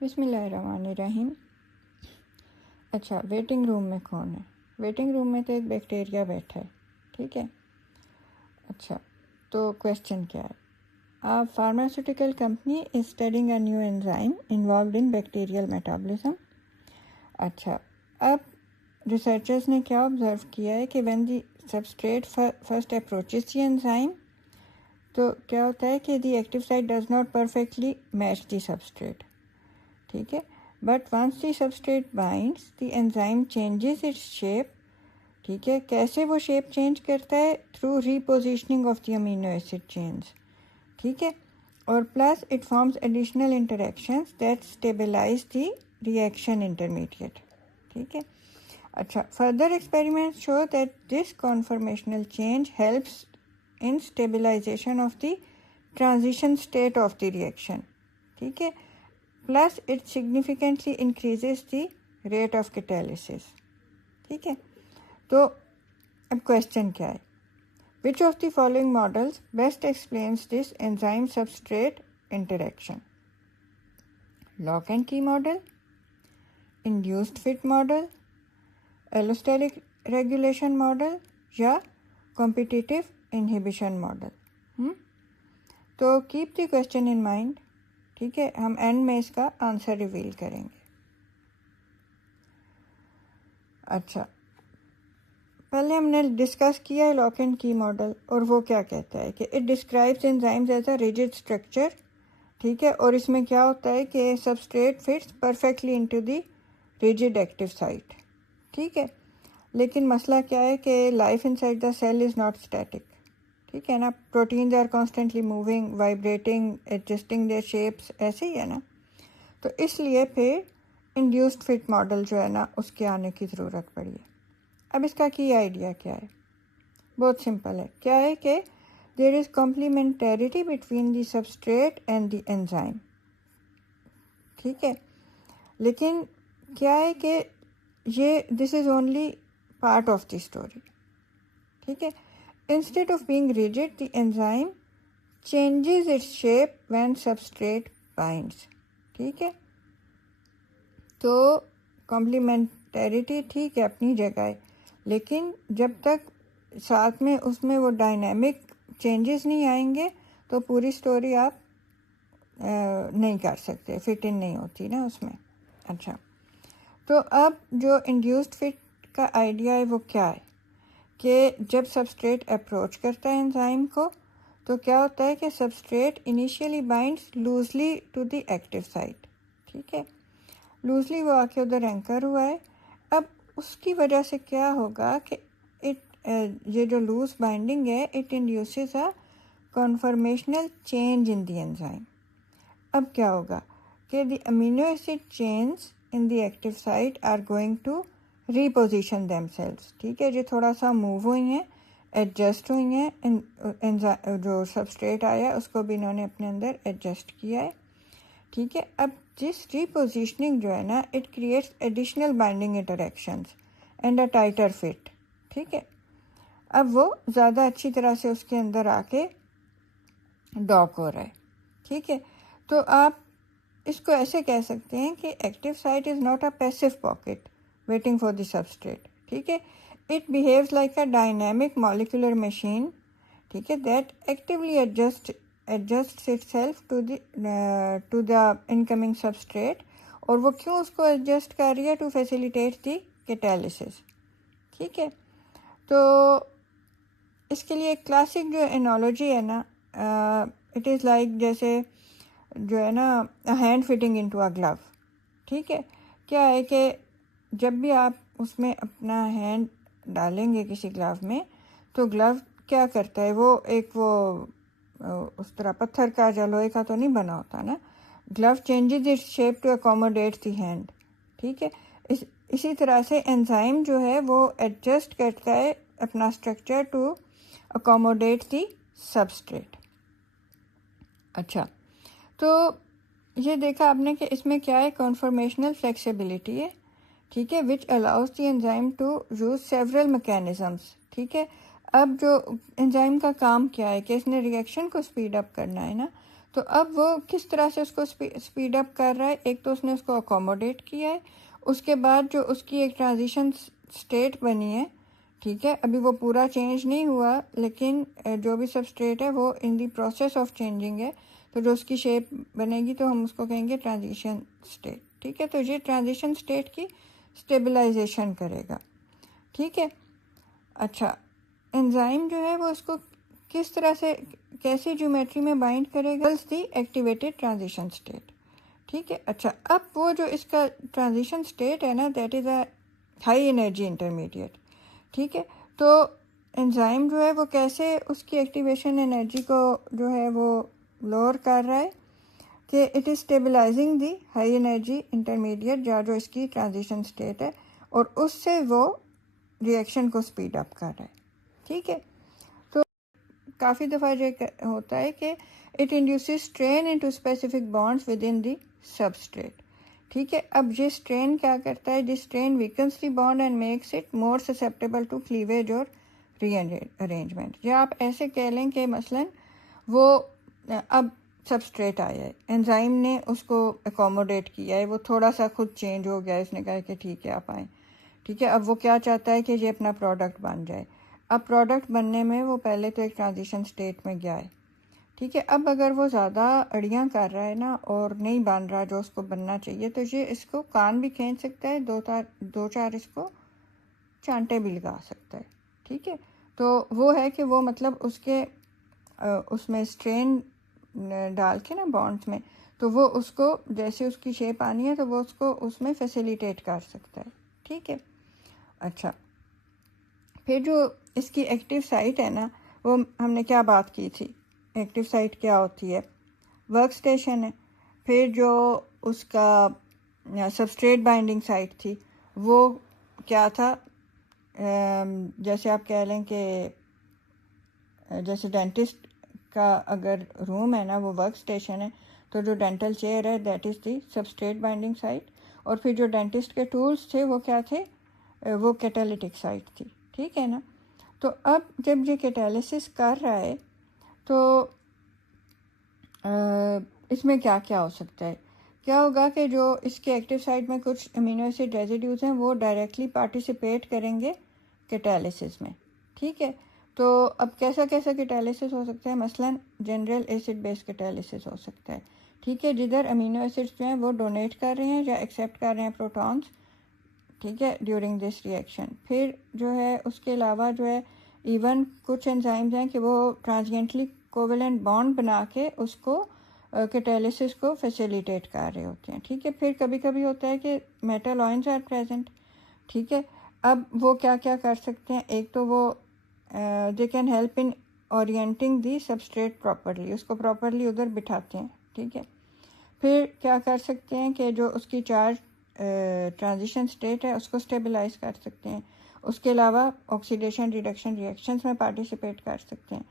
बिस्मिल्लाहिर्रहमानिर्रहीम। अच्छा, waiting room में कौन है? वेटिंग रूम में तो एक बैक्टीरिया बैठा है, ठीक है। अच्छा, तो क्वेश्चन क्या है? A pharmaceutical company is studying a new enzyme involved in bacterial metabolism. अच्छा, अब रिसर्चर्स ने क्या ऑब्जर्व किया है कि when the substrate first approaches the enzyme, तो क्या होता है कि the active site does not perfectly match the substrate, ठीक है। But once the substrate binds the enzyme changes its shape, ठीक है। कैसे वो शेप चेंज करता है? Through repositioning of the amino acid chains, ठीक है। और plus it forms additional interactions that stabilise the reaction intermediate, ठीक है। अच्छा, further experiments show that this conformational change helps in stabilisation of the transition state of the reaction, ठीक है। Plus it significantly increases the rate of catalysis, ठीक है। तो अब question क्या है? Which of the following models best explains this enzyme substrate interaction? Lock and key model, induced fit model, allosteric regulation model या competitive inhibition model? तो keep the question in mind, ठीक है। हम एंड में इसका answer reveal करेंगे। अच्छा, पहले हमने डिस्कस किया है लॉक एंड की मॉडल, और वो क्या कहता है कि it describes enzymes as a rigid structure, ठीक है। और इसमें क्या होता है कि substrate fits perfectly into the rigid active site, ठीक है। लेकिन मसला क्या है कि life inside the cell is not static, ठीक है ना। Proteins are constantly moving, vibrating, adjusting their shapes, ऐसे ही है ना। तो इसलिए फिर इंड्यूस्ड फिट मॉडल जो है ना, उसके आने की ज़रूरत पड़ी है। अब इसका की आइडिया क्या है? बहुत सिंपल है। क्या है कि there is complementarity between the substrate and the enzyme, ठीक है। लेकिन क्या है कि ये this is only part of the story, ठीक है। Instead of being rigid, the enzyme changes its shape when substrate binds, ठीक है। तो कॉम्प्लीमेंटेरिटी ठीक है, अपनी जगह है, लेकिन जब तक साथ में उसमें वो डायनामिक चेंजेस नहीं आएंगे तो पूरी स्टोरी आप नहीं कर सकते, फिट इन नहीं होती ना उसमें। अच्छा, तो अब जो इंड्यूस्ड फिट का आइडिया है वो क्या है कि जब सबस्ट्रेट अप्रोच करता है एंजाइम को, तो क्या होता है कि substrate initially binds loosely to the active site, ठीक है। लूजली वो आके उधर एंकर हुआ है। अब उसकी वजह से क्या होगा कि ये जो लूज बाइंडिंग है, it induces a conformational change in the enzyme. अब क्या होगा कि the amino acid chains in the active site are going to reposition themselves, ठीक है। जो थोड़ा सा मूव हुई हैं, एडजस्ट हुई हैं, जो सबस्ट्रेट आया उसको भी इन्होंने अपने अंदर एडजस्ट किया है, ठीक है। अब जिस रीपोजिशनिंग जो है ना, it creates additional binding interactions and a tighter fit, ठीक है। अब वो ज़्यादा अच्छी तरह से उसके अंदर आके डॉक हो रहा है, ठीक है। तो आप इसको ऐसे कह सकते हैं कि active site is not a passive pocket waiting for the substrate, ठीक है। It behaves like a dynamic molecular machine, ठीक है, that actively adjusts itself to the incoming substrate। और वो क्यों उसको एडजस्ट कर रही है? टू फैसिलिटेट दी कैटालिसिस, ठीक है। तो इसके लिए एक क्लासिक जो एनालॉजी है ना, इट इज़ लाइक जैसे जो है ना, hand fitting into a glove, ठीक है। क्या है कि जब भी आप उसमें अपना हैंड डालेंगे किसी ग्लव में, तो ग्लव क्या करता है? वो उस तरह पत्थर का या लोहे का तो नहीं बना होता ना। Glove changes its shape to accommodate the hand, ठीक है। इसी तरह से एंजाइम जो है वो एडजस्ट करता है अपना structure to accommodate the substrate. अच्छा, तो ये देखा आपने कि इसमें क्या है? कॉन्फॉर्मेशनल फ्लेक्सिबिलिटी है, ठीक है, which allows the enzyme to use several mechanisms, ठीक है। अब जो एंजाइम का काम क्या है कि इसने रिएक्शन को स्पीड अप करना है ना, तो तो अब वो किस तरह से उसको स्पीड अप कर रहा है, एक तो उसने उसको अकोमोडेट किया है, उसके बाद जो उसकी एक ट्रांजिशन स्टेट बनी है, ठीक है, अभी वो पूरा चेंज नहीं हुआ लेकिन जो भी सबस्ट्रेट है वो इन दी प्रोसेस ऑफ चेंजिंग है, तो जो उसकी शेप बनेगी तो हम उसको कहेंगे ट्रांजिशन स्टेट, ठीक है। तो ये ट्रांजिशन स्टेट की स्टेबलाइजेशन करेगा, ठीक है। अच्छा, एंजाइम जो है वो उसको किस तरह से कैसी ज्योमेट्री में बाइंड करेगा, दी एक्टिवेटेड ट्रांजिशन स्टेट, ठीक है। अच्छा, अब वो जो इसका ट्रांजिशन स्टेट है ना, that is a high energy intermediate, ठीक है। तो एंजाइम जो है वो कैसे उसकी एक्टिवेशन एनर्जी को जो है वो लोअर कर रहा है कि it is stabilising the high energy intermediate जो इसकी ट्रांजिशन स्टेट है, और उससे वो रिएक्शन को स्पीड अप कर रहा है, ठीक है। तो काफ़ी दफ़ा ये होता है कि it induces strain into specific bonds within the substrate, ठीक है। अब ये स्ट्रेन क्या करता है, this strain weakens the bond and makes it more susceptible to cleavage और रीअरेंजमेंट। या आप ऐसे कह लें कि मसलन वो अब सबस्ट्रेट आया है, एंजाइम ने उसको अकोमोडेट किया है, वो थोड़ा सा खुद चेंज हो गया, इसने कहा कि ठीक है आप आएँ, ठीक है। अब वो क्या चाहता है कि ये अपना प्रोडक्ट बन जाए। अब प्रोडक्ट बनने में वो पहले तो एक ट्रांजिशन स्टेट में गया है, ठीक है। अब अगर वो ज़्यादा अड़ियाँ कर रहा है ना और नहीं बन रहा जो उसको बनना चाहिए, तो ये इसको कान भी खींच सकता है, दो चार इसको चांटे भी लगा सकता है, ठीक है। तो वो है कि वो मतलब उसके उसमें स्ट्रेन डाल के ना बॉन्ड्स में, तो वो उसको जैसे उसकी शेप आनी है तो वो उसको उसमें फैसिलिटेट कर सकता है, ठीक है। अच्छा, फिर जो इसकी एक्टिव साइट है ना, वो हमने क्या बात की थी, एक्टिव साइट क्या होती है, वर्क स्टेशन है। फिर जो उसका सबस्ट्रेट बाइंडिंग साइट थी वो क्या था, जैसे आप कह लें कि जैसे डेंटिस्ट का अगर रूम है ना वो वर्क स्टेशन है, तो जो डेंटल चेयर है that is the substrate binding site, और फिर जो डेंटिस्ट के टूल्स थे वो क्या थे, वो कैटालिटिक साइट थी, ठीक है ना। तो अब जब ये कैटालिसिस कर रहा है तो इसमें क्या क्या हो सकता है, क्या होगा कि जो इसके एक्टिव साइट में कुछ अमीनो एसिड रेजिड्यूज़ हैं वो डायरेक्टली पार्टिसिपेट करेंगे कैटालिसिस में, ठीक है। तो अब कैसा कैसा कैटालिसिस हो सकता है, मसलन जनरल एसिड बेस कैटालिसिस हो सकता है, ठीक है, जिधर अमीनो एसिड्स जो हैं वो डोनेट कर रहे हैं या एक्सेप्ट कर रहे हैं प्रोटॉन्स, ठीक है, ड्यूरिंग दिस रिएक्शन। फिर जो है उसके अलावा जो है इवन कुछ एंजाइम्स हैं कि वो ट्रांजिएंटली कोवेलेंट बॉन्ड बना के उसको कैटालिसिस को फैसिलिटेट कर रहे होते हैं, ठीक है। फिर कभी कभी होता है कि मेटल आयंस आर प्रेजेंट, ठीक है। अब वो क्या क्या कर सकते हैं, एक तो वो they can help in orienting the substrate properly, उसको प्रॉपरली उधर बिठाते हैं, ठीक है। फिर क्या कर सकते हैं कि जो उसकी चार्ज ट्रांजिशन स्टेट है उसको स्टेबलाइज कर सकते हैं, उसके अलावा ऑक्सीडेशन रिडक्शन रिएक्शंस में पार्टिसिपेट कर सकते हैं,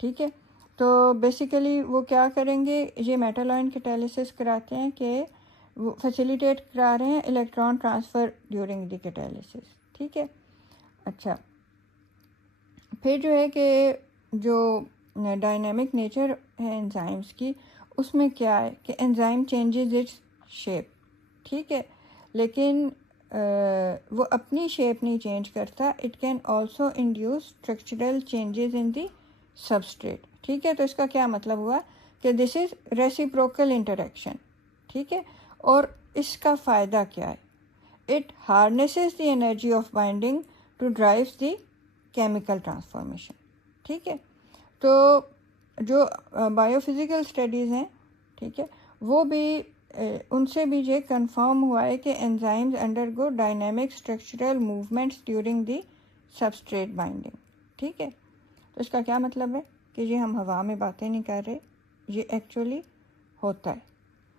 ठीक है। तो बेसिकली वो क्या करेंगे, ये मेटल आयन कैटालिसिस कराते हैं कि वो फैसिलिटेट करा रहे हैं electron transfer during the catalysis, ठीक है। अच्छा, फिर जो है कि जो डायनामिक नेचर है एंजाइम्स की, उसमें क्या है कि एंजाइम चेंजेस इट्स शेप, ठीक है, लेकिन वो अपनी शेप नहीं चेंज करता, it can also induce structural changes in the substrate, ठीक है। तो इसका क्या मतलब हुआ कि दिस इज़ रेसिप्रोकल इंटरेक्शन, ठीक है। और इसका फ़ायदा क्या है, it harnesses the energy of binding to drives the chemical transformation, ठीक है। तो जो बायोफिज़िकल स्टडीज़ हैं, ठीक है, वो भी उनसे भी ये कंफर्म हुआ है कि enzymes undergo dynamic structural movements during the substrate binding, ठीक है। तो इसका क्या मतलब है कि ये हम हवा में बातें नहीं कर रहे, ये एक्चुअली होता है,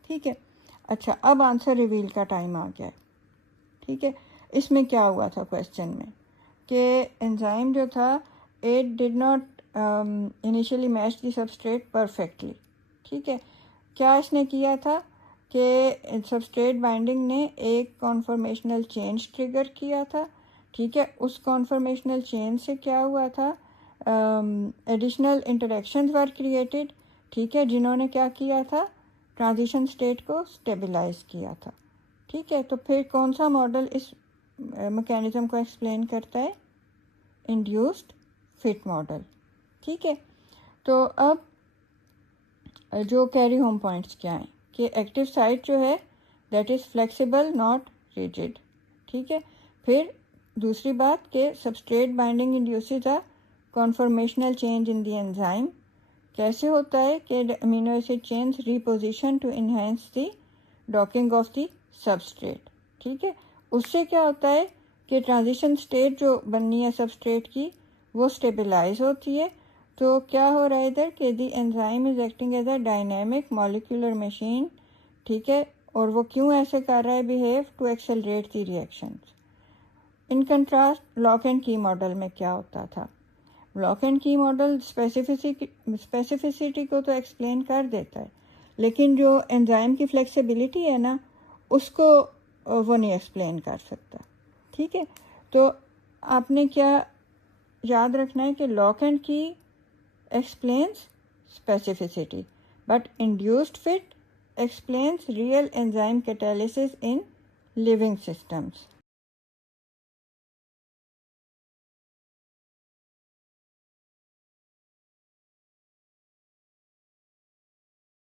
ठीक है। अच्छा, अब आंसर रिवील का टाइम आ गया है, ठीक है। इसमें क्या हुआ था क्वेश्चन में कि एंजाइम जो था it did not initially match the substrate perfectly, ठीक है। क्या इसने किया था कि सबस्ट्रेट बाइंडिंग ने एक कॉन्फॉर्मेशनल चेंज ट्रिगर किया था, ठीक है। उस कॉन्फॉर्मेशनल चेंज से क्या हुआ था, एडिशनल इंटरेक्शंस वर क्रिएटेड, ठीक है, जिन्होंने क्या किया था, ट्रांजिशन स्टेट को स्टेबलाइज किया था। ठीक है, तो फिर कौन सा मॉडल इस मैकेनिज्म को एक्सप्लेन करता है? Induced fit model. ठीक है, तो अब जो कैरी होम पॉइंट्स क्या हैं कि एक्टिव साइट जो है that is flexible not rigid. ठीक है, फिर दूसरी बात कि substrate binding induces a conformational change in the enzyme. कैसे होता है कि amino acid chains reposition to enhance the docking of the substrate. ठीक है, उससे क्या होता है कि ट्रांजिशन स्टेट जो बननी है सबस्ट्रेट की वो स्टेबलाइज होती है। तो क्या हो रहा है इधर कि the enzyme is acting as a dynamic molecular machine. ठीक है, और वो क्यों ऐसे कर रहा है behave? To accelerate the reactions. In contrast lock and key model में क्या होता था? Lock and key model specificity को तो एक्सप्लेन कर देता है, लेकिन जो एंजाइम की फ्लेक्सिबिलिटी है ना, उसको वो नहीं एक्सप्लेन कर सकता। ठीक है, तो आपने क्या याद रखना है कि लॉक एंड की explains specificity, but induced fit explains real enzyme catalysis in living systems.